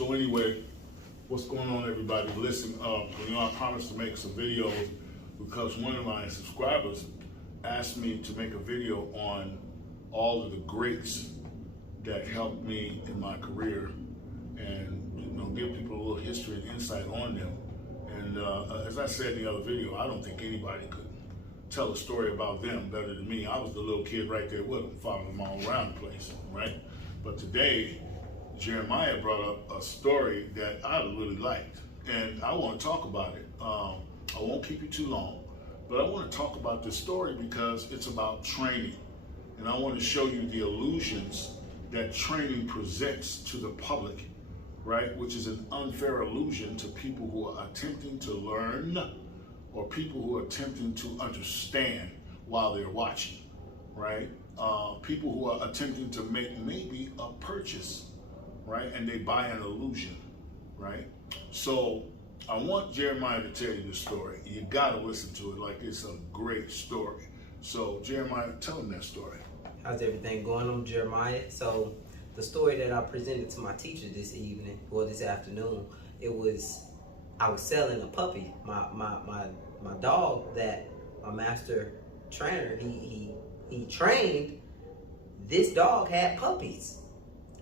So anyway, what's going on, everybody? Listen, I promised to make some videos because one of my subscribers asked me to make a video on all of the greats that helped me in my career and give people a little history and insight on them. And as I said in the other video, I don't think anybody could tell a story about them better than me. I was the little kid right there with them, following them all around the place, right? But today, Jeremiah brought up a story that I really liked, and I want to talk about it. I won't keep you too long, but I want to talk about this story because it's about training, and I want to show you the illusions that training presents to the public, right? Which is an unfair illusion to people who are attempting to learn or people who are attempting to understand while they're watching, right? People who are attempting to make maybe a purchase, right? And they buy an illusion, right? So I want Jeremiah to tell you this story. You gotta listen to it like it's a great story. So Jeremiah, tell him that story. How's everything going? I'm Jeremiah. So the story that I presented to my teacher this evening, or this afternoon, I was selling a puppy. My dog that my master trainer, he trained. This dog had puppies.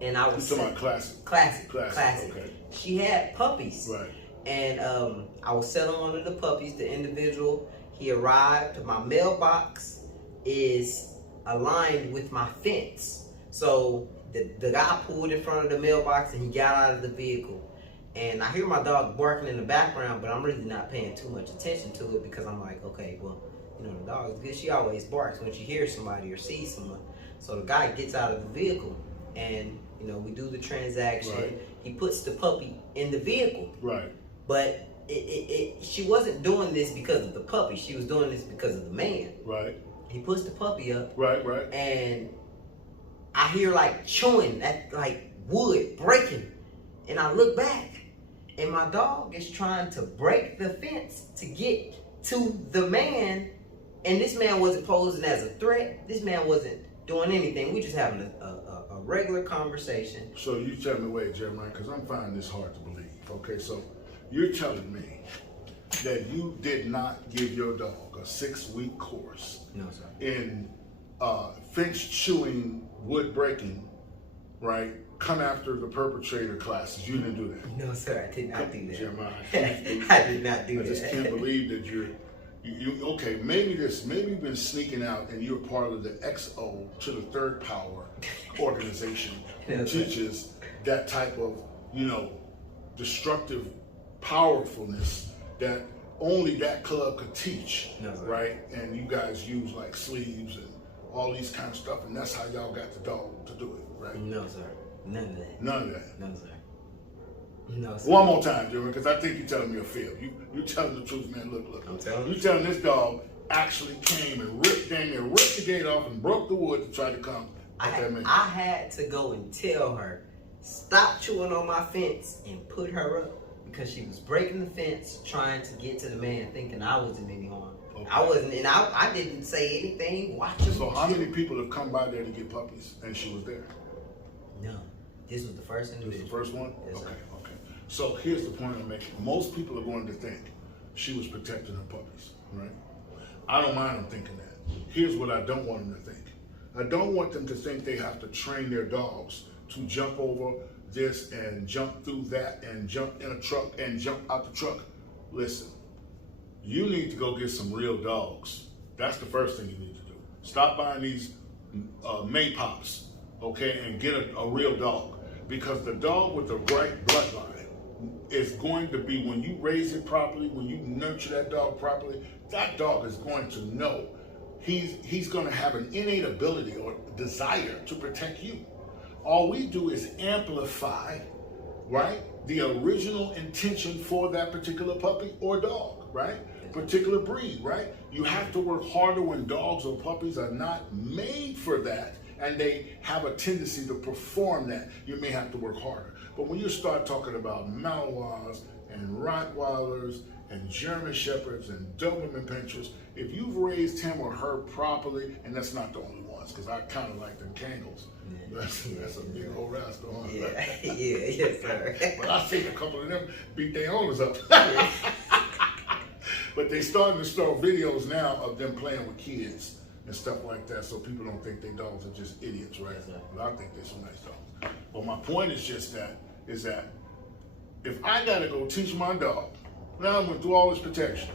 And I was talking about Classic. Classic. Okay. She had puppies. Right. And I was selling one of the puppies. The individual, he arrived. My mailbox is aligned with my fence. So the guy pulled in front of the mailbox and he got out of the vehicle. And I hear my dog barking in the background, but I'm really not paying too much attention to it because I'm like, okay, well, the dog is good. She always barks when she hears somebody or sees someone. So the guy gets out of the vehicle and we do the transaction. Right. He puts the puppy in the vehicle. Right. But she wasn't doing this because of the puppy. She was doing this because of the man. Right. He puts the puppy up. Right. And I hear like chewing, like wood breaking. And I look back and my dog is trying to break the fence to get to the man. And this man wasn't posing as a threat. This man wasn't doing anything. We just having a regular conversation. So you tell me, wait, Jeremiah, because I'm finding this hard to believe. Okay, so you're telling me that you did not give your dog a 6-week course No, sir. in fence chewing, wood breaking, right? Come after the perpetrator classes. You didn't do that. No, sir, I did not do that. Jeremiah, I did not do that. I just can't believe that you okay, maybe you've been sneaking out and you're part of the XO to the third power organization that teaches that type of, destructive powerfulness that only that club could teach, right? And you guys use like sleeves and all these kind of stuff, and that's how y'all got the dog to do it, right? No, sir. None of that. None of that. No, sir. No, sir. One more time, Jeremy, because I think you're telling me a fib. You telling the truth, man. Look. I'm telling you. You telling this dog actually came and ripped the gate off and broke the wood to try to come at that man. I had to go and tell her, stop chewing on my fence and put her up because she was breaking the fence trying to get to the man thinking I wasn't any harm. Okay. I wasn't, and I didn't say anything. Watch him. So how many people have come by there to get puppies and she was there? No. This was the first individual. This was the first one? Yes, okay, sir. okay. So here's the point I'm making. Most people are going to think she was protecting her puppies, right? I don't mind them thinking that. Here's what I don't want them to think. I don't want them to think they have to train their dogs to jump over this and jump through that and jump in a truck and jump out the truck. Listen, you need to go get some real dogs. That's the first thing you need to do. Stop buying these Maypops, okay, and get a real dog. Because the dog with the right bloodline is going to be, when you raise it properly, when you nurture that dog properly, that dog is going to know. He's going to have an innate ability or desire to protect you. All we do is amplify, right, the original intention for that particular puppy or dog, right? Particular breed, right? You have to work harder when dogs or puppies are not made for that, and they have a tendency to perform that. You may have to work harder. But when you start talking about Malinois and Rottweilers and German Shepherds and Doberman Pinschers, if you've raised him or her properly, and that's not the only ones, because I kind of like them Kangles. That's a big old rascal. Huh? Yes, sir. But I think a couple of them beat their owners up. But they starting to start videos now of them playing with kids and stuff like that, so people don't think their dogs are just idiots, right? But I think they're some nice dogs. But my point is just that, is that if I gotta go teach my dog, now I went through all this protection,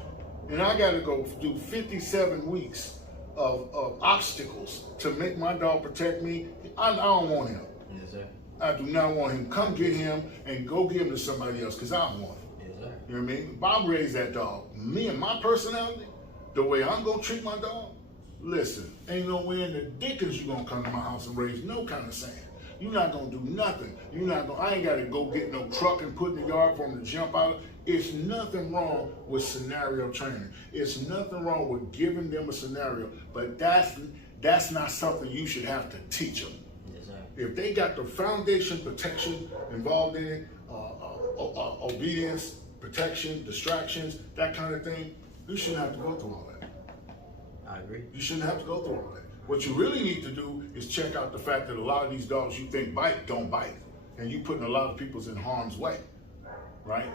and I gotta go do 57 weeks of obstacles to make my dog protect me, I don't want him. Yes, sir. I do not want him. Come get him and go give him to somebody else, because I don't want him. You know what I mean? Bob raised that dog. Me and my personality, the way I'm gonna treat my dog, listen, ain't no way in the dickens you gonna come to my house and raise no kind of sand. You're not gonna do nothing. I ain't gotta go get no truck and put in the yard for him to jump out of. It's nothing wrong with scenario training. It's nothing wrong with giving them a scenario, but that's not something you should have to teach them. Yes, sir. If they got the foundation protection involved in it, obedience, protection, distractions, that kind of thing, you shouldn't have to go through all that. I agree. You shouldn't have to go through all that. What you really need to do is check out the fact that a lot of these dogs you think bite, don't bite. And you putting a lot of people's in harm's way, right?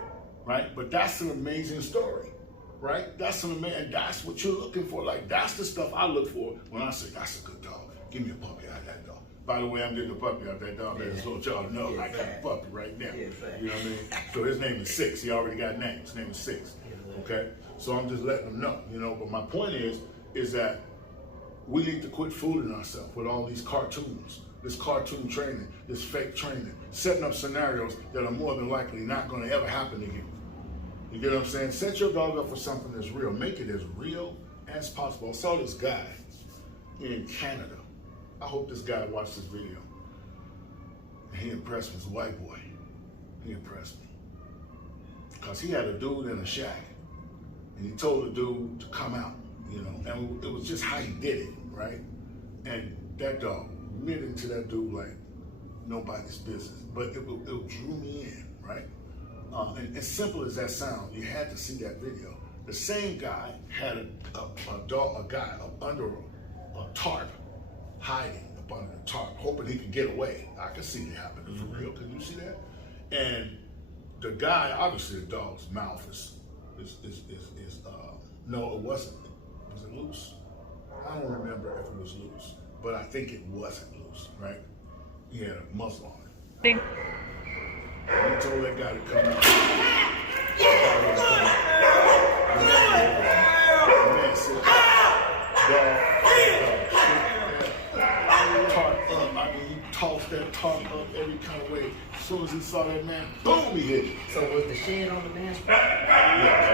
Right? But that's an amazing story, right? And that's what you're looking for. Like, that's the stuff I look for when I say, that's a good dog. Give me a puppy out of that dog. By the way, I'm getting a puppy out of that dog. I just want y'all to know I got a puppy right now. You know what I mean? So his name is Six. He already got a name. His name is Six. Okay? So I'm just letting them know, you know. But my point is that we need to quit fooling ourselves with all these cartoons, this cartoon training, this fake training, setting up scenarios that are more than likely not going to ever happen to you. You get what I'm saying? Set your dog up for something that's real. Make it as real as possible. I saw this guy in Canada. I hope this guy watched this video. He impressed me. He's a white boy. He impressed me. Because he had a dude in a shack. And he told the dude to come out, you know. And it was just how he did it, right? And that dog went into that dude like nobody's business. But it drew me in, right? And as simple as that sounds, you had to see that video. The same guy had a guy up under a tarp, hiding up under the tarp, hoping he could get away. I could see it happen. It's real. Can you see that? And the guy, obviously, the dog's mouth is no, it wasn't. Was it loose? I don't remember if it was loose, but I think it wasn't loose, right? He had a muzzle on it. Ding. He told that guy to come out. The man said, tarp up. I mean, he tossed that tarp up every kind of way. As soon as he saw that man, boom, he hit it. So was the shin on the man's part? Yeah.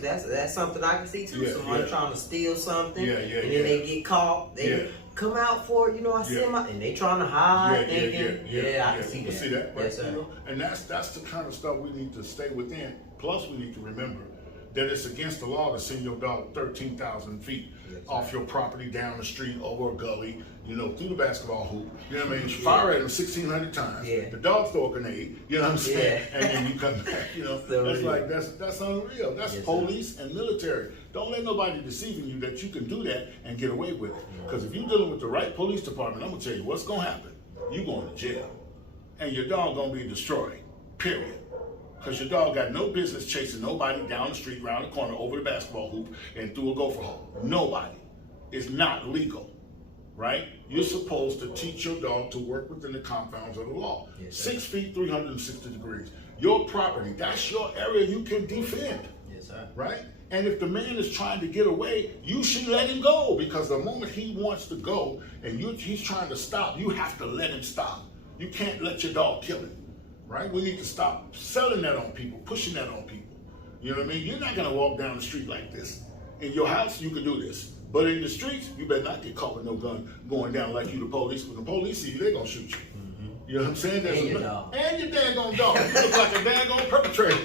That's something I can see too. Yeah, Someone trying to steal something, and then they get caught. They come out for it, you know. I see them out, and they trying to hide. I can see that. See that? Yes, sir. You know, and that's the kind of stuff we need to stay within. Plus, we need to remember that it's against the law to send your dog 13,000 feet off your property, down the street, over a gully, you know, through the basketball hoop. You know what I mean? Fire at him 1,600 times. The dog throw a grenade. You know what I'm saying? And then you come back. You know, that's unreal. That's police and military. Don't let nobody deceiving you that you can do that and get away with it. Because if you're dealing with the right police department, I'm gonna tell you what's gonna happen. You going to jail, and your dog gonna be destroyed. Period. Because your dog got no business chasing nobody down the street, around the corner, over the basketball hoop, and through a gopher hole. Nobody. It's not legal. right? You're supposed to teach your dog to work within the confines of the law. Yes, sir. 6 feet, 360 degrees. Your property, that's your area you can defend. Yes, sir. Right? And if the man is trying to get away, you should let him go, because the moment he wants to go and he's trying to stop, you have to let him stop. You can't let your dog kill him, right? We need to stop selling that on people, pushing that on people. You know what I mean? You're not gonna walk down the street like this. In your house, you can do this. But in the streets, you better not get caught with no gun going down like you the police. When the police see you, they're gonna shoot you. You know what I'm saying? And your dog. And your daggone dog. You look like a daggone perpetrator.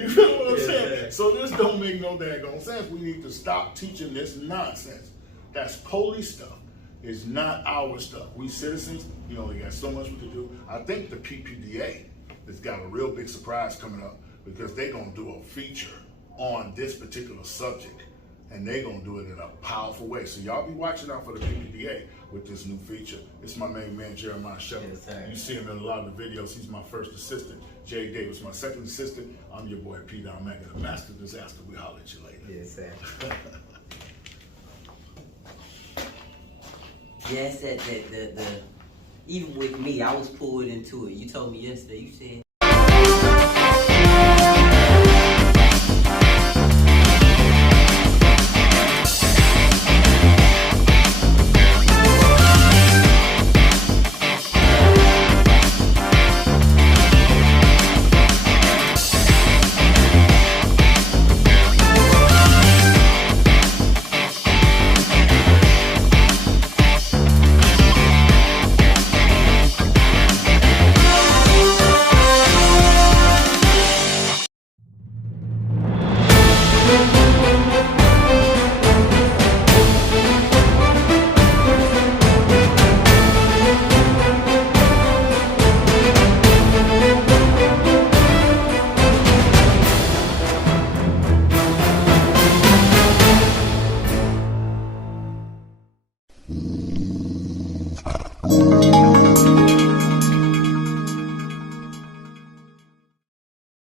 You feel what I'm saying? So this don't make no daggone sense. We need to stop teaching this nonsense. That's police stuff. It's not our stuff. We citizens, you only got so much we can do. I think the PPDA has got a real big surprise coming up, because they're gonna do a feature on this particular subject, and they're gonna do it in a powerful way. So y'all be watching out for the PPDA with this new feature. It's my main man, Jeremiah Shepherd. Yes, sir. You see him in a lot of the videos. He's my first assistant. Jay Davis, my second assistant. I'm your boy, P. Don Mega, the master disaster. We holler at you later. Yes, sir. Yes, that even with me, I was pulled into it. You told me yesterday, you said